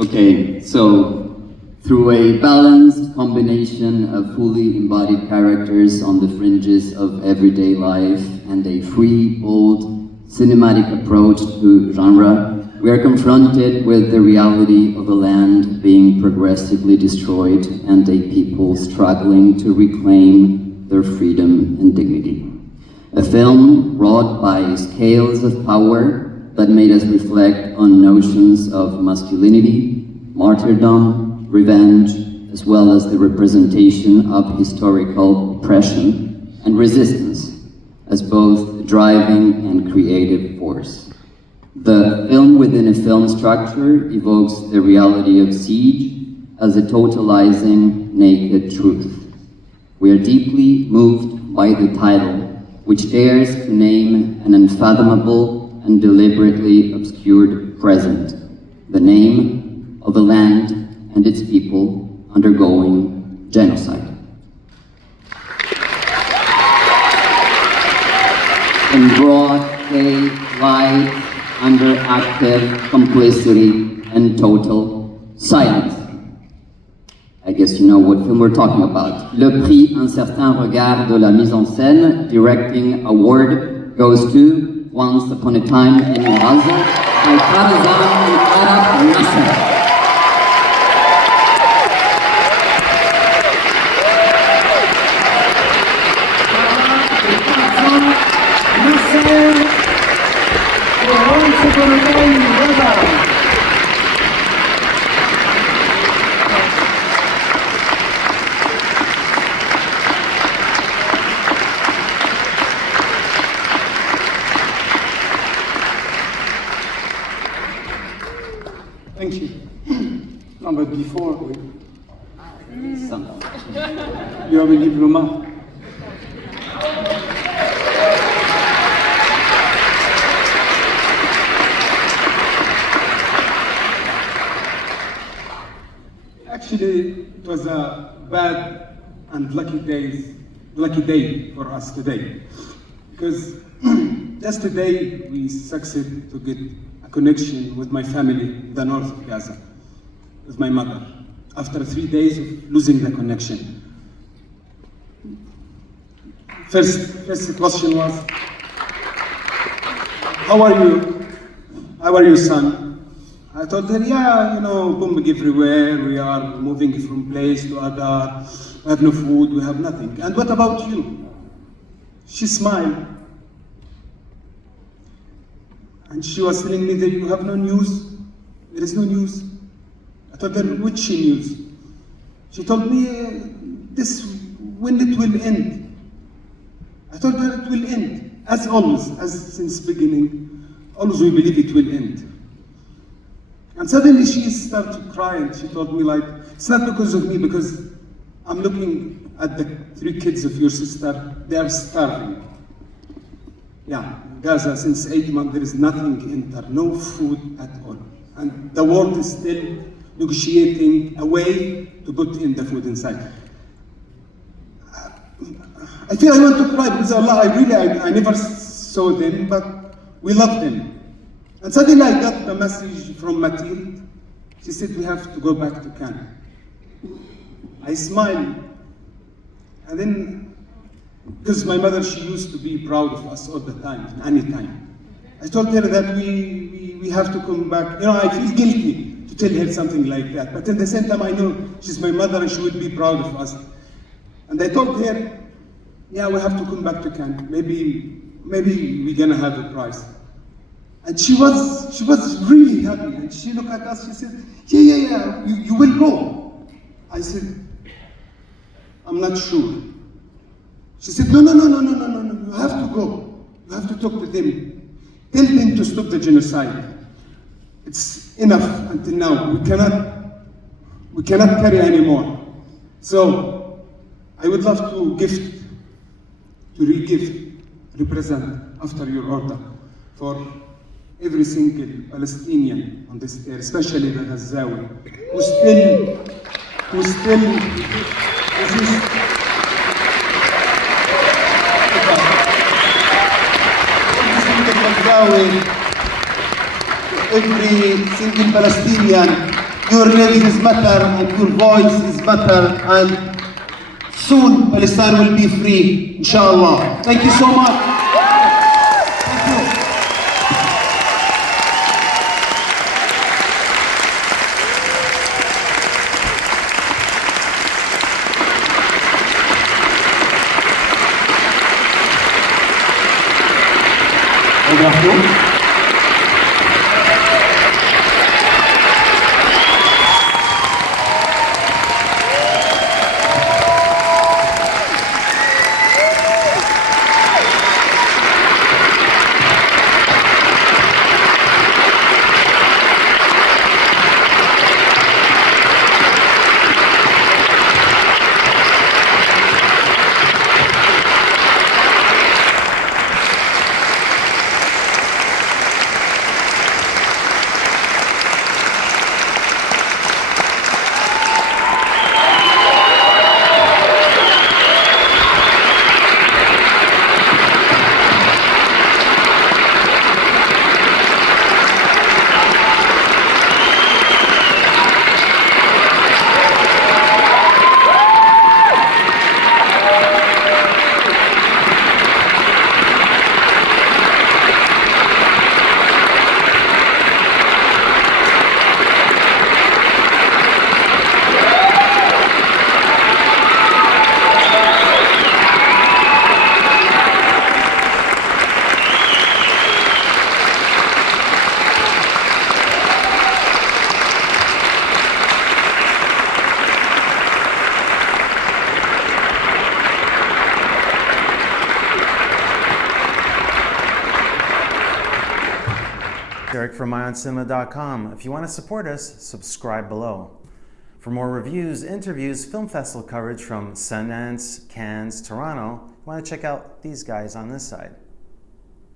Okay, so through a balanced combination of fully embodied characters on the fringes of everyday life and a free, bold, cinematic approach to genre, we are confronted with the reality of a land being progressively destroyed and a people struggling to reclaim their freedom and dignity. A film wrought by scales of power that made us reflect on notions of masculinity, martyrdom, revenge, as well as the representation of historical oppression and resistance as both driving and creative force. The film within a film structure evokes the reality of siege as a totalizing, naked truth. We are deeply moved by the title, which dares to name an unfathomable and deliberately obscured present, the name of a land and its people undergoing genocide. In broad daylight, under active complicity and total silence. I guess you know what film we're talking about. Le prix Un Certain Regard de la Mise en Scène Directing Award goes to Once Upon a Time in Gaza by Tarzan and Nasser. Thank you. No, but before, you have a diploma. Actually, it was a bad and lucky day for us today, because just today we succeeded to get a connection with my family in the north of Gaza, with my mother, after 3 days of losing the connection. First question was, how are you? How are you, son? I told her, yeah, you know, bombing everywhere, we are moving from place to other, we have no food, we have nothing. And what about you? She smiled. And she was telling me that you have no news, there is no news. I told her, which news? She told me, when it will end. I told her it will end, as always, as since beginning, always we believe it will end. And suddenly she started to cry and she told me like, it's not because of me, because I'm looking at the 3 kids of your sister, they are starving. Yeah, Gaza, since 8 months, there is nothing in there, no food at all. And the world is still negotiating a way to put in the food inside. I feel I want to cry because Allah, I never saw them, but we love them. And suddenly I got the message from Mathilde. She said, we have to go back to Cannes. I smiled. And then, because my mother, she used to be proud of us all the time, anytime. I told her that we have to come back. You know, I feel guilty to tell her something like that. But at the same time, I know she's my mother and she would be proud of us. And I told her, yeah, we have to come back to Cannes. Maybe we're gonna have a prize. And she was really happy. And she looked at us, she said, yeah, you will go. I said, I'm not sure. She said, no, you have to go. You have to talk to them. Tell them to stop the genocide. It's enough until now. We cannot carry anymore. So I would love to represent after your order for every single Palestinian on this earth, especially the Gazawi, who still resist. Every single Palestinian your names matter and your voices matter, and soon Palestine will be free, inshallah. Thank you so much. Thank you. Derek from IONCINEMA.com. If you want to support us, subscribe below. For more reviews, interviews, film festival coverage from Sundance, Cannes, Toronto, you want to check out these guys on this side.